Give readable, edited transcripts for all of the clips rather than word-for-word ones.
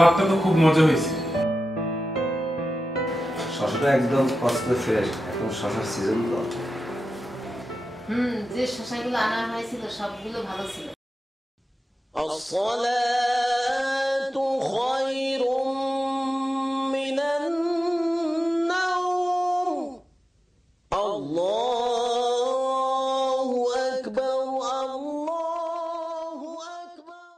সালাদটা তো খুব মজা হয়েছে। শশাটা একদম কসকস ফ্রেশ, এখন শশার সিজন তো। যে শশাগুলো আনা হয়েছিল সবগুলো ভালো ছিল। আসসালাতু খায়রুম মিনান নাওম। আল্লাহু আকবার, আল্লাহু আকবার।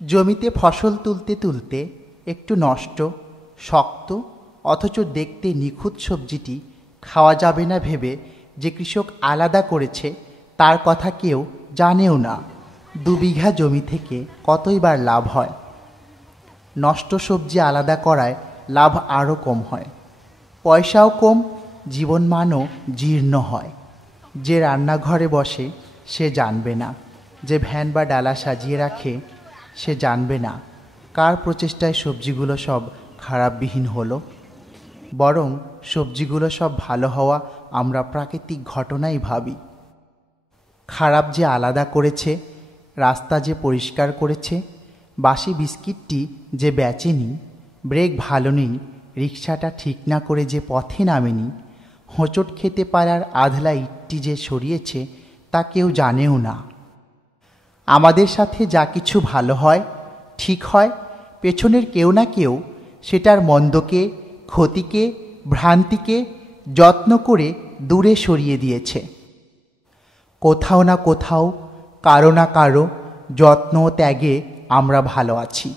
জমিতে ফসল তুলতে তুলতে একটু নষ্ট, শক্ত অথচ দেখতে নিখুঁত সবজিটি খাওয়া যাবে না ভেবে যে কৃষক আলাদা করেছে তার কথা কেউ জানেও না। 2 বিঘা জমি থেকে কতই বার লাভ হয়। নষ্ট সবজি আলাদা করায় লাভ আরও কম হয়, পয়সাও কম, জীবনমানও জীর্ণ হয়। যে রান্নাঘরে বসে সে জানবে না, যে ভ্যান বা ডালা সাজিয়ে রাখে সে জানবে না কার প্রচেষ্টায় সবজিগুলো সব খারাপবিহীন হলো। বরং সবজিগুলো সব ভালো হওয়া আমরা প্রাকৃতিক ঘটনাই ভাবি। খারাপ যে আলাদা করেছে, রাস্তা যে পরিষ্কার করেছে, বাসি বিস্কিটটি যে বেচেনি, ব্রেক ভালো নেই, রিক্সাটা ঠিক না করে যে পথে নামেনি, হোঁচট খেতে পারার আধলা ইটটি যে সরিয়েছে তা কেউ জানেও না। আমাদের সাথে যা কিছু ভালো হয়, ঠিক হয়, পেছনের কেউ না কেউ সেটার মন্দকে, ক্ষতিকে, ভ্রান্তিকে যত্ন করে দূরে সরিয়ে দিয়েছে। কোথাও না কোথাও, কারো না কারো যত্ন ত্যাগে আমরা ভালো আছি।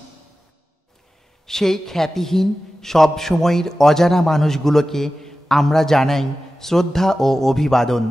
সেই খ্যাতিহীন সব সময়ের অজানা মানুষগুলোকে আমরা জানাই শ্রদ্ধা ও অভিবাদন।